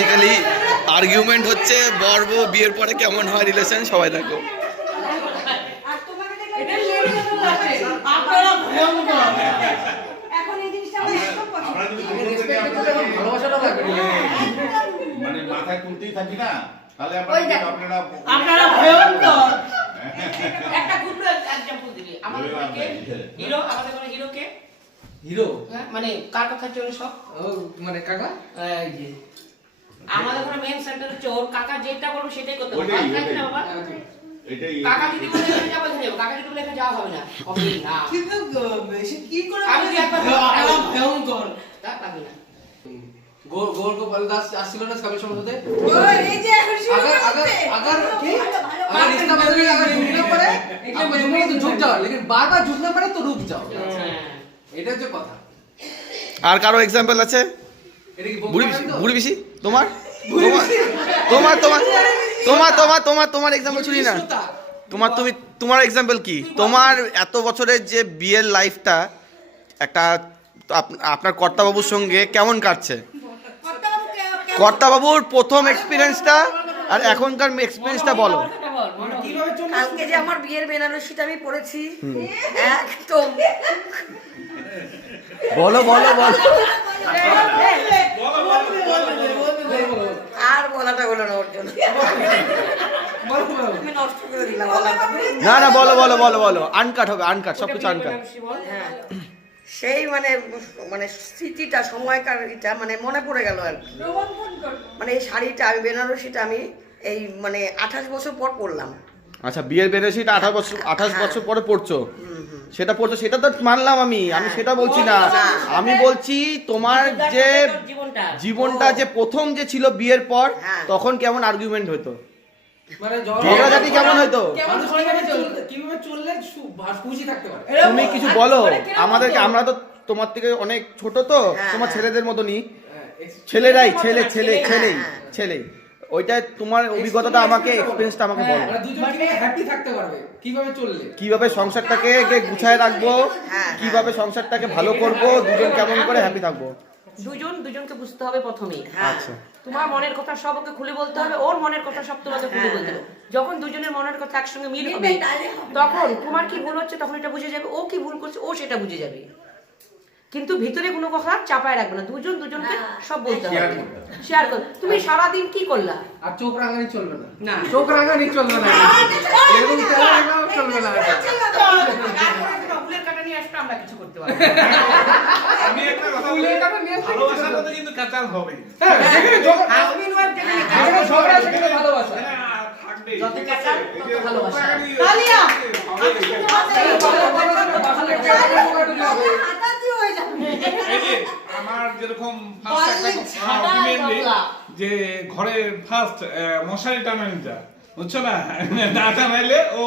Basically argument হচ্ছে বর বউ বিয়ের পরে কেমন হয় রিলেশন, সবাই দেখো। মানে মাথায় তুলতেই থাকি না, তাহলে আপনারা ভয়ঙ্কর। একটা গুড এক্সাম্পল দিবি আমাদের হিরো, আমাদের কোনো হিরো কে? হিরো মানে কার কথা চলে সব? ও মানে কাকা এই যে আমাদের কোনো মেন সেন্টার হচ্ছে ওর কাকা যেটা বলবে সেটাই করতে হবে, তাই না বাবা? এটাই কাকা যদি বলে এখানে যাবো এখানে যাবো, কাকা যদি বলে এখানে যাওয়া হবে না, হবে না। কিন্তু সে কি করে আমি যে একবার ভয়ঙ্কর তা পাবি না। গোল গোল को बलदास আসছিল না কবে সমঝোতে ও এই যে এখন শুরু अगर করতে अगर अगर की अगर रिश्ता बदल गया, अगर रुकना पड़े एक मजबूरी तो झुक जाओ, लेकिन बार-बार झुकना पड़े तो रुक जाओ। এটা হচ্ছে কথা। আর কারো এক্সাম্পল আছে? এটা কি বুড়ি বেশি তোমার তোমার তোমার তোমার তোমার তোমার তোমার এক্সাম্পল শুনি না। তোমার এক্সাম্পল কি? তোমার এত বছরের যে বিয়ের লাইফটা একটা আপনার কর্তাবাবুর সঙ্গে কেমন কাটছে? কর্তাবাবুর প্রথম এক্সপিরিয়েন্সটা আর এখনকার এক্সপিরিয়েন্সটা বলো। কালকে যে আমার বিয়ের বেনারসিটা আমি পরেছি একদম বলো বলো বলো। আর বলাটা হলো না ওর জন্য, আমি নষ্ট করে দিলাম বলাটা। না না বলো বলো বলো বলো, আনকাট হবে, আনকাট, সবকিছু আনকাট। হ্যাঁ, সেই মানে মানে স্মৃতিটা সময়কার এটা মানে মনে পড়ে গেল আর কি। মানে এই শাড়িটা আমি বেনারসিটা আমি এই মানে 28 বছর পর পরলাম। আচ্ছা, বিয়ের বেনারসিটা 28 বছর পরে পড়ছো, সেটা পড়ছো, সেটা তো মানলাম আমি সেটা বলছি না। আমি বলছি তোমার যে জীবনটা যে প্রথম যে ছিল বিয়ের পর, তখন কেমন আর্গুমেন্ট হতো, মানে ঝগড়াঝাটি কেমন হতো? কিভাবে চললে খুশি থাকতে পারে? তুমি কিছু বলো আমাদেরকে, আমরা তো তোমার থেকে অনেক ছোট, তো তোমার ছেলেদের মতনই, ছেলেরাই ছেলেই ওইটা তোমার অভিজ্ঞতাটা আমাকে, এক্সপেরিয়েন্সটা আমাকে বলো। দুজন কিভাবে হ্যাপি থাকতে পারবে, কিভাবে চললে, কিভাবে সংসারটাকে গুছায় রাখবো, কিভাবে সংসারটাকে ভালো করব, দুজন কেমন করে হ্যাপি থাকবো। দুজনকে বুঝতে হবে প্রথমেই। আচ্ছা, তোমার মনের কথা সব ওকে খুলে বলতে হবে, ওর মনের কথা সব তোমাকে খুলে বলতে হবে। যখন দুজনের মনের কথা একসঙ্গে মিল হবে, তখন তোমার কি ভুল হচ্ছে তখন এটা বুঝে যাবে, ও কি ভুল করছে ও সেটা বুঝে যাবে। কিন্তু ভিতরে কোনো কথা চাপায় রাখবে না, দুজনকে সব বলতে হবে, শেয়ার করো। তুমি সারাদিন কি করলা? আর চোখ রাঙানি চলবে না, না চোখ রাঙানি চলবে না, এরকম তেলাগাও চলবে না। ফুলের কাটা নিয়ে আসবে, আমরা কিছু করতে পারবো না। আমি একটা কথা বলি, ভালোবাসার কথা কিন্তু কাঁচাল হবে। হ্যাঁ, যেখানে হাজবেন্ড ওয়াইফ যেখানে যেখানে ঝগড়া সেখানে ভালোবাসা। যত কাঁচাল তত ভালোবাসা। তালিয়া আমার যেরকম যে ঘরে ফার্স্ট মশারি টানানি যা, বুঝছো না, না টানাইলে ও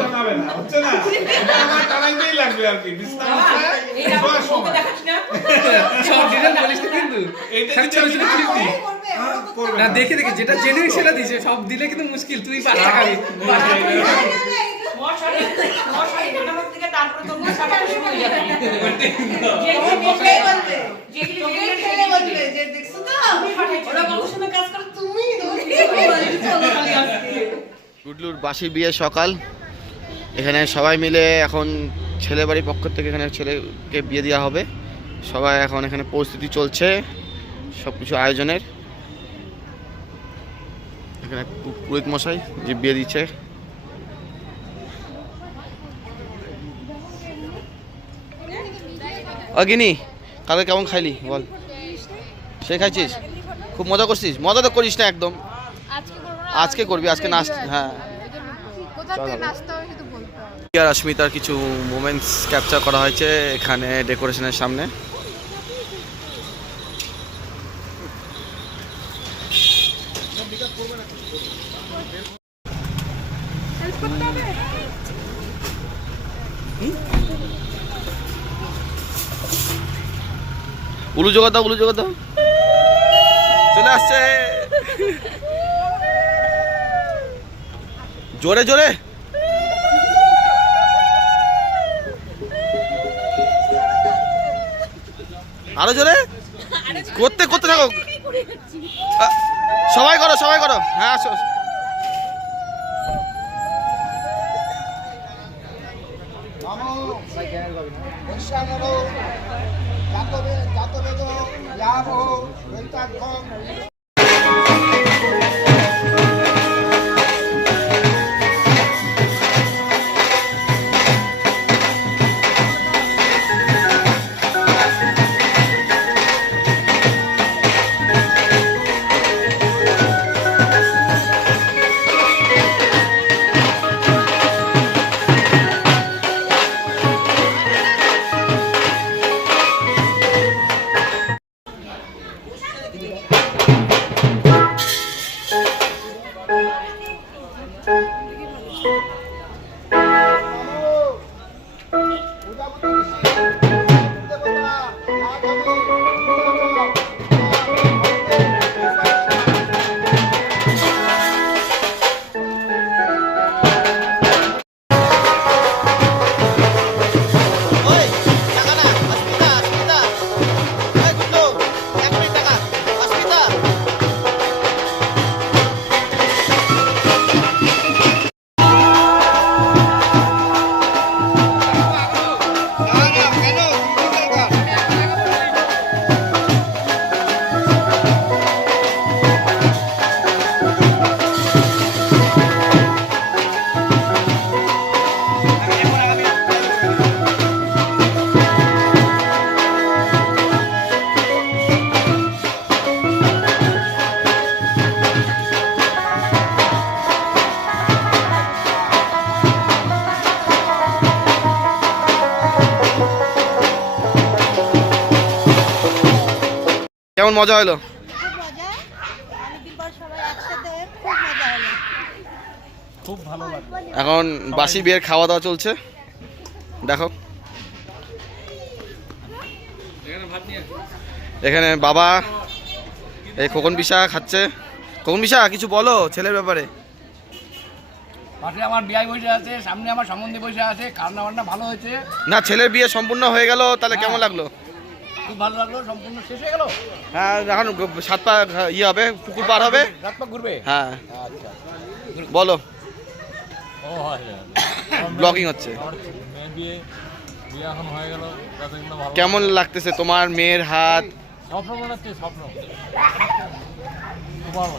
টানাবে না, বুঝছো না, আমার টানাইতেই লাগবে আর কি। না দেখে দেখে যেটা জেনে সেটা দিছে, সব দিলে কিন্তু মুশকিল, তুই 5 টাকা দিবি। মশারি টানানোর থেকে তারপরে তো মশাটা শুরু হয়ে যাবে। যে দেখছো তো ওরা গবেষণা কাজ করে, তুমি চলো খালি আজকে গুডলুর বাসি বিয়ে সকাল। এখানে সবাই মিলে এখন ছেলে বাড়ির পক্ষ থেকে এখানে ছেলেকে বিয়ে দেওয়া হবে। সবাই এখন এখানে প্রস্তুতি চলছে সব কিছু আয়োজনের। এখানে পুরোহিত মশাই যে বিয়ে দিচ্ছে। অগিনি কালকে কেমন খাইলি বল? সে খাইছিস? খুব মজা করছিস? মজা তো করিস না একদম, আজকে করবি, আজকে নাস্তা। হ্যাঁ, আর অস্মিতার কিছু মোমেন্টস ক্যাপচার করা হয়েছে এখানে ডেকোরেশনের সামনে। উলু জগৎ চলে আসছে, জোরে জোরে। আরো জোরে করতে থাকো। সবাই করো, সবাই করো। হ্যাঁ আসো। কেমন মজা হলো? এখন বাসি বিয়ের খাওয়া দাওয়া চলছে, দেখো এখানে বাবা এই খোকন বিশা খাচ্ছে। খোকন বিশা কিছু বলো ছেলের ব্যাপারে। পাশে আমার বিয়ে বসে আছে, সামনে আমার সম্বন্ধে বসে আছে, কান্না বান্না ভালো হয়েছে। না ছেলের বিয়ে সম্পূর্ণ হয়ে গেল, তাহলে কেমন লাগলো? খুব ভালো লাগলো, সম্পূর্ণ শেষ হয়ে গেল। হ্যাঁ এখন 7 পা ইয়ে হবে, পুকুর পার হবে। রাত পা ঘুরবে। হ্যাঁ আচ্ছা বলো। ও হয় ব্লগিং হচ্ছে। বিয়ে এখন হয়ে গেল, ভালো কেমন লাগতেছে তোমার মেয়ের হাত? স্বপ্ন বানাচ্ছে, স্বপ্ন খুব ভালো।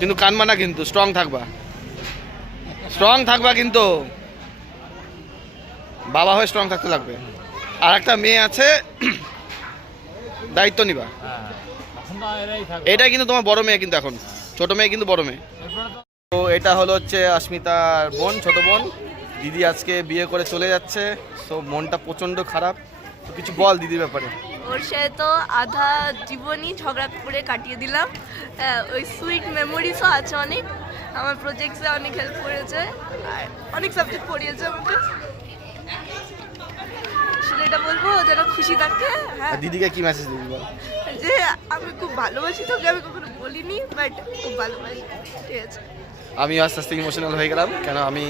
কিন্তু কানবা না, কিন্তু স্ট্রং থাকবা, স্ট্রং থাকবা, কিন্তু বাবা হয়ে স্ট্রং থাকতে লাগবে। আর একটা মেয়ে আছে, দায়িত্ব নিবা। হ্যাঁ এখন তো এরাই থাকবে। এটাই কিন্তু তোমার বড় মেয়ে, কিন্তু এখন ছোট মেয়ে কিন্তু বড় মেয়ে। এরপরে তো তো এটা হলো হচ্ছে অস্মিতার বোন, ছোট বোন। দিদি আজকে বিয়ে করে চলে যাচ্ছে, তো মনটা প্রচণ্ড খারাপ। তো কিছু বল দিদির ব্যাপারে। ওর সাথে তো আধা জীবনই ঝগড়া করে কাটিয়ে দিলাম। ওই সুইট মেমোরিজও আছে অনেক। আমার প্রজেক্টসে অনেক হেল্প করেছে আর অনেক সাবজেক্ট পড়িয়েছে আমাকে। শুধু এটা বলবো যেন খুশি থাকে। হ্যাঁ, আর দিদিকে কি মেসেজ দিবি বল? যে আমি খুব ভালোবাসি তোকে, আমি কখনো বলিনি, বাট খুব ভালোবাসি। ঠিক আছে। আমি আস্তে আস্তে ইমোশনাল হয়ে গেলাম, কেন আমি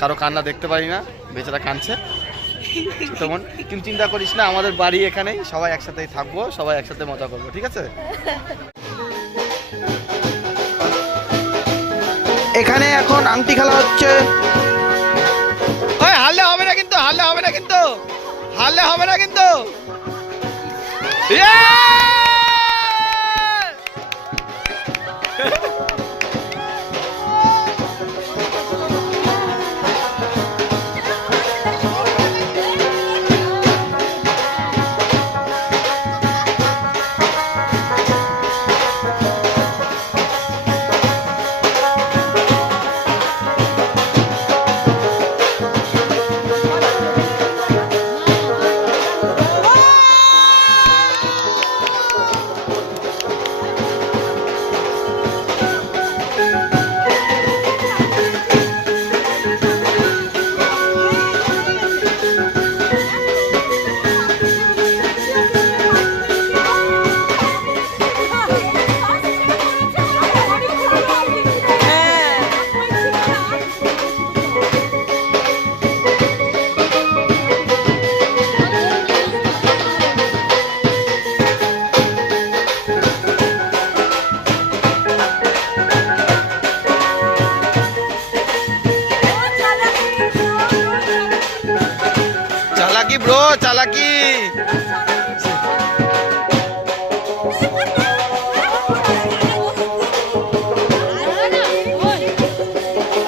কারো কান্না দেখতে পারি না, বেচারা কাঁদছে। তেমন কিন্তু চিন্তা করিস না, আমাদের বাড়ি এখানেই, সবাই একসাথেই থাকবো, সবাই একসাথে মজা করবো, ঠিক আছে? এখানে এখন আংটি খেলা হচ্ছে। হারলে হবে না কিন্তু, হারলে হবে না কিন্তু, হারলে হবে না কিন্তু।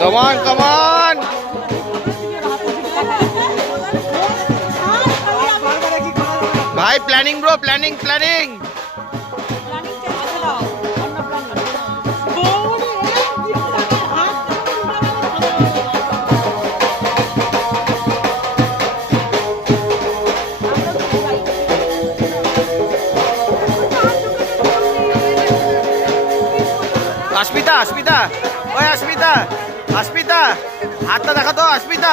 Come on! ভাই প্ল্যানিং ব্রো, প্ল্যানিং। অস্মিতা, হাতটা দেখা তো অস্মিতা।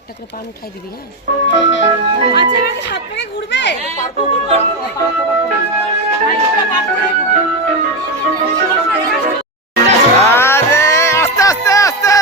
একটা করে পান উঠাই দিবি, হ্যাঁ? আচ্ছা এবার কি 7 পাকে ঘুরবে? আরে আস্তে।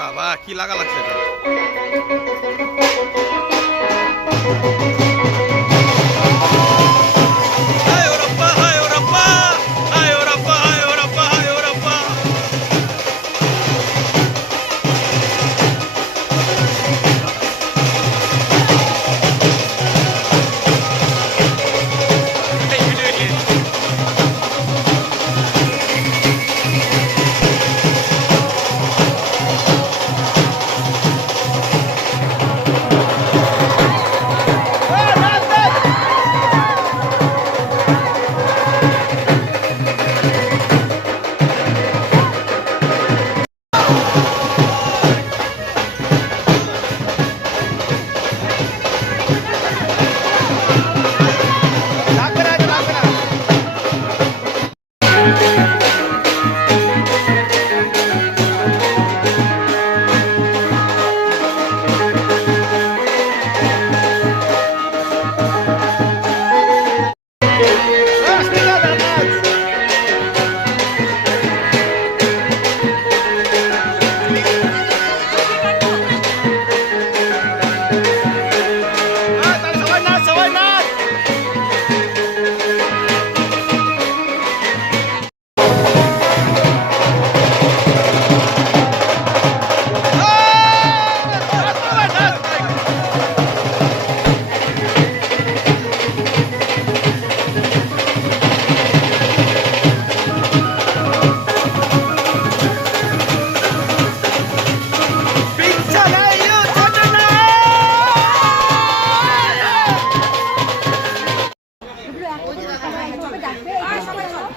বাবা কি লাগা লাগছে এটা।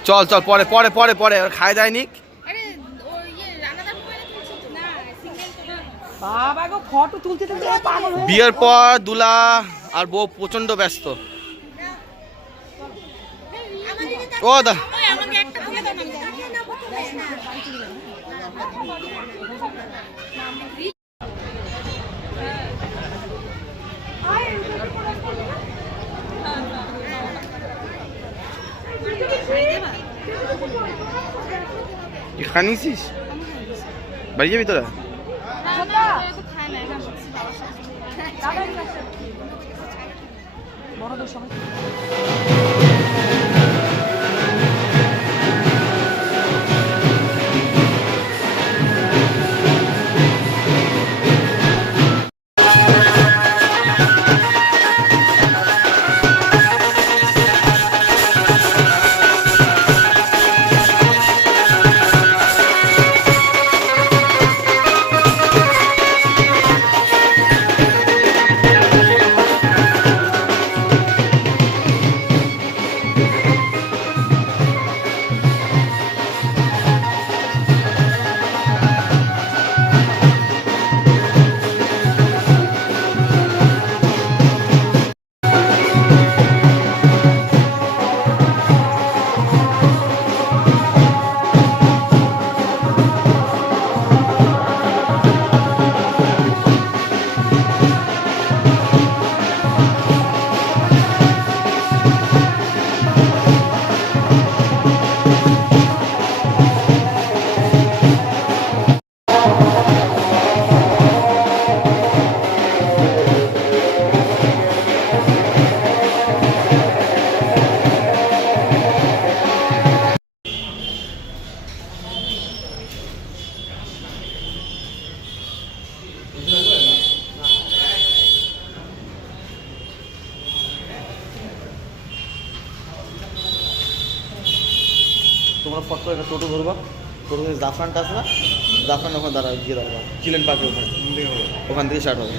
চল চল পরে পরে পরে পরে আর খায় দেয়নি। বাবা গো ফটো তুলতে তুলতে পাগল হয়ে বিয়ের পর দুলা আর বউ প্রচন্ড ব্যস্ত। ও দা খানিছিস বাড়ি যাবি তোরা? বড়দের সবাই তোমরা ফট করে একটা টোটো ধরবা, টোটো থেকে জাফরানটা আছে না, জাফরান ওখানে দাঁড়া গিয়ে দাঁড়াবা চিলেন পার্কে ওখানে, ওখান থেকে স্টার্ট হবে।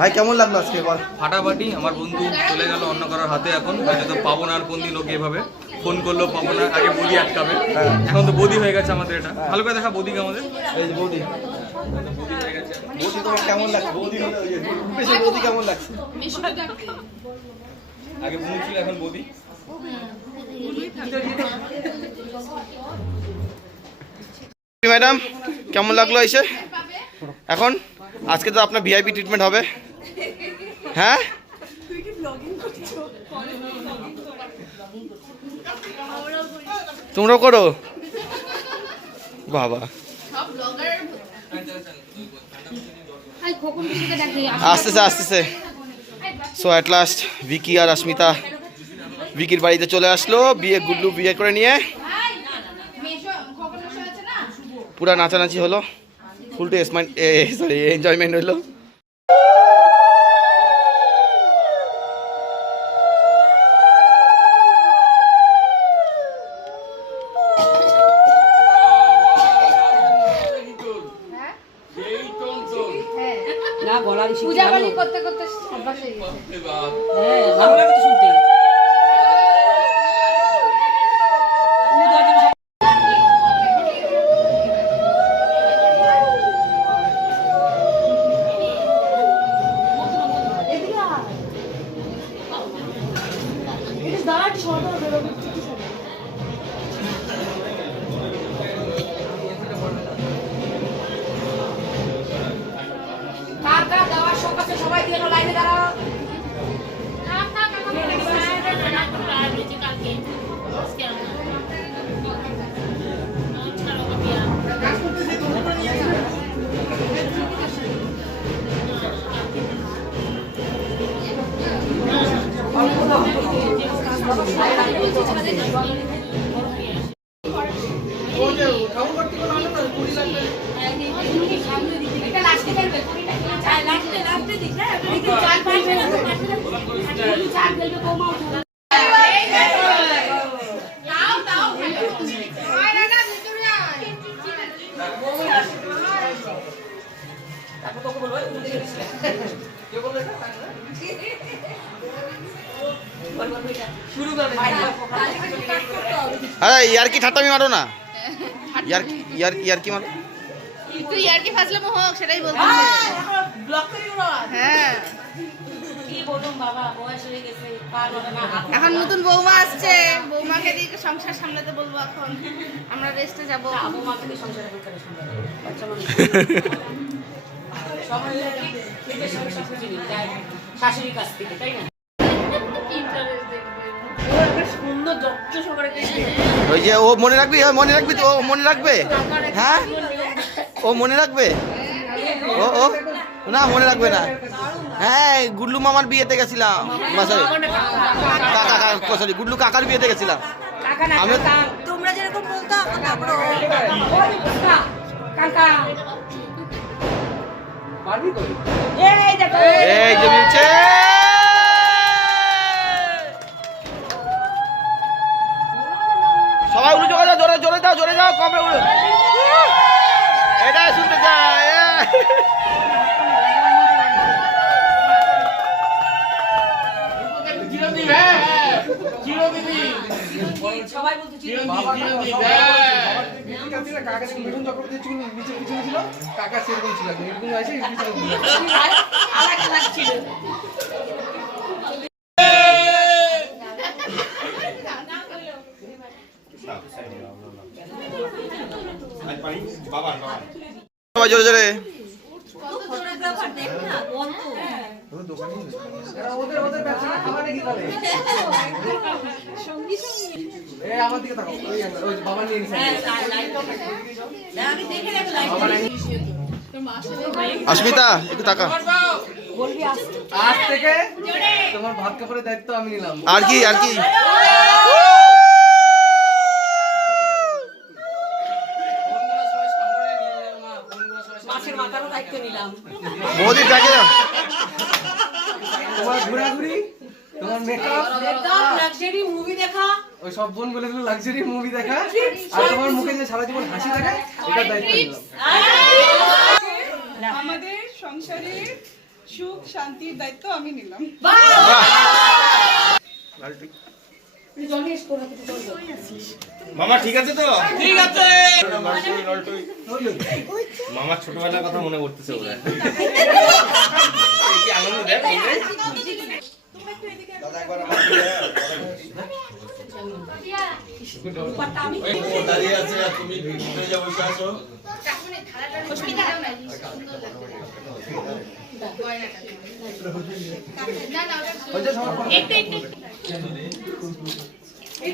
ভাই কেমন লাগলো আজকে বল? ফাটাফাটি। আমার বন্ধু চলে গেল অন্য কারোর হাতে, এখন হয়তো তো পাবো না আর কোন দিন ওকে এভাবে ফোন করলেও পাবো না, আগে বদি আটকাবে, এখন তো বদি হয়ে গেছে আমাদের। এটা ভালো করে দেখা বদিকে আমাদের, এই যে বৌদি, বদি হয়ে গেছে। বৌদি তোমার কেমন লাগছে? বৌদি হলো ওই যে রূপেশের বৌদি কেমন লাগছে? আগে বন্ধু ছিল, এখন বদি। ম্যাডাম কেমন লাগলো এসে? এখন আজকে তো আপনার ভিআইপি ট্রিটমেন্ট হবে, হ্যাঁ? তোমরাও করো বাবা। আসতেছে আসতেছে। সো অ্যাট লাস্ট ভিকি আর অস্মিতা ভিকির বাড়িতে চলে আসলো, গুড্লু বিয়ে করে নিয়ে পুরা নাচানাচি হলো, ফুল টু সরি এনজয়মেন্ট হলো। না গলারই পূজাবালি করতে করতে অভ্যাস হয়ে গেছে। হ্যাঁ ভালো লাগে তো শুনতে। কার কার দেওয়ার শখ আছে সবাই দিয়ে লাইনে দাঁড়াও। এটা লাস্টে ফেলবে, কুড়িটা কিলো চাল লাস্টে দিক না, এটা চাল পাইবে না, চাল ফেলবে কমা উঠবে। দাও দাও আয় না ভিতরে আয়। তারপর তোকে বলবো কে বলবে এটা শুরু করবে। আরে ইয়ার কি ঠাট্টামি মারো না, ইয়ার কি মারো? একটু ইয়ার্কি ফাজলামো হোক সেটাই বলতে। ব্লক করি না। হ্যাঁ কি বলুন বাবা, বয়স হয়ে গেছে, পার হবে না। এখন নতুন বৌমা আসছে, বৌমাকে দিয়ে সংসার সামলাতে বলবো। এখন আমরা রেস্টে যাবো। বৌমাকে দিয়ে সংসার করে সামলাবে। বাচ্চা মানুষ সবাই নিজের সঙ্গে সব কিছু নিয়ে যায় শাশুড়ির কাছ থেকে, তাই না? সুন্দর যত্ন সহকারে ওই যে ও মনে রাখবি, মনে রাখবি তো, ও মনে রাখবে, হ্যাঁ ও মনে রাখবে, ও ও না মনে রাখবে না। হ্যাঁ গুড্লু মামার বিয়েতে গেছিলাম, সরি গুড্লু কাকার বিয়েতে গেছিলাম আমি। তোমরা যেরকম বলতো তারপরে কাকা পারবি কই? এই দেখো, এই যে মিলছে, সবাই উলু জোরে জোরে জোরে দাও, জোরে দাও, কমে উলু, এটা শুনতে চাই। সবাই বলতে কাকা যখন মিঠুন চক্রবর্তী চুল নিচে পিছনে ছিল, কাকা সেরকম ছিল, এরকম আছে আলাদা লাগছিল। সবাই জোরে জোরে। ওদের ব্যবসা খাবার নাকি করে? এই আমার দিকে তাকাও, ওই বাবা নিয়ে নিছে। অস্মিতা একটু তাকা। আজ থেকে তোমার ভাত কাপড়ের দায়িত্ব আমি নিলাম। আর কি আর কি? মাছের মাথারও দায়িত্ব নিলাম। বৌদি ডাকে না। তোমার ঘোরাঘুরি, তোমার মেকআপ, লাক্সারি মুভি দেখা, ওই সব বোন বলে দিল লাক্সারি মুভি দেখা, আর তোমার মুখে যে সারা জীবন হাসি থাকে, এটা দায়িত্ব নিলাম। আমাদের সংসারের সুখ শান্তির দায়িত্ব আমি নিলাম। মামা ঠিক আছে তো? ঠিক আছে। মামার ছোটবেলার কথা মনে করতেছে ওরা। কি আনন্দ দেখ দাঁড়িয়ে আছে আর তুমি ভিডিওতে যা বসে আছো।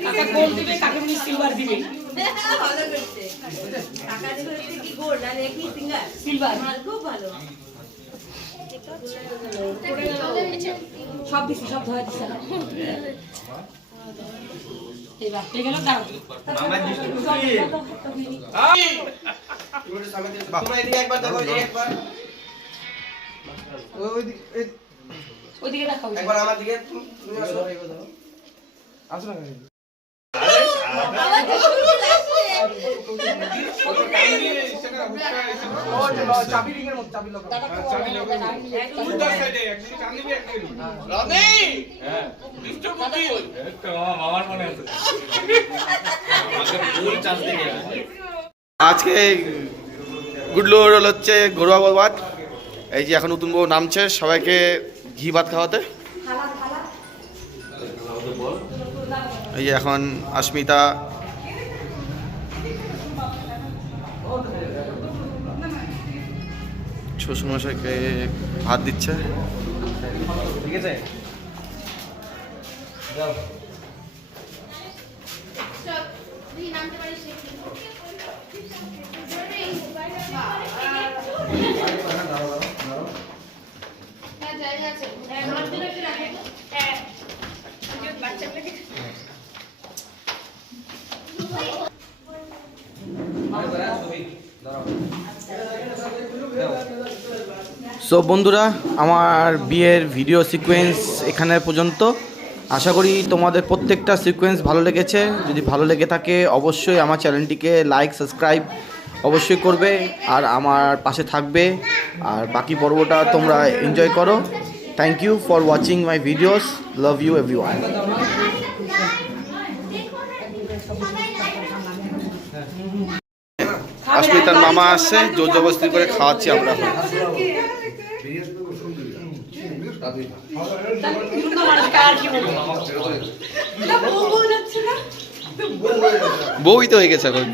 কাকা গোল্ড দিবে, কাকে তুমি সিলভার দিবে। সিলভার সব দিছি, সব ধরে দিছে। এবার ঠিক গেল দাও। তোমরা এদিকে একবার দেখো, এই একবার ওইদিকে দেখাও। একবার আমার দিকে তুমি আসো। আসো না। চাবি রিংয়ের মধ্যে চাবি লক দুটো সাইডে একদিকে টান দিবি একদিকে মামার মনে আছে আজকে গুডলুর হচ্ছে ঘরোয়া ভাত। এই যে এখন নতুন বউ নামছে সবাইকে ঘি ভাত খাওয়াতে। এই যে এখন অস্মিতা শ্বশুরমশাইকে ভাত দিচ্ছে। ঠিক আছে সো বন্ধুরা, আমার বিয়ের ভিডিও সিকোয়েন্স এখানে পর্যন্ত। আশা করি তোমাদের প্রত্যেকটা সিকোয়েন্স ভালো লেগেছে। যদি ভালো লেগে থাকে অবশ্যই আমার চ্যানেলটিকে লাইক সাবস্ক্রাইব অবশ্যই করবে আর আমার পাশে থাকবে। আর বাকি পর্বটা তোমরা এনজয় করো। Thank you for watching my videos. Love you everyone. অস্মিতার মামা আসছে, জোর জবরদস্তি করে খাওয়াচ্ছি আমরা এখন। বউই তো হয়ে গেছে এখন।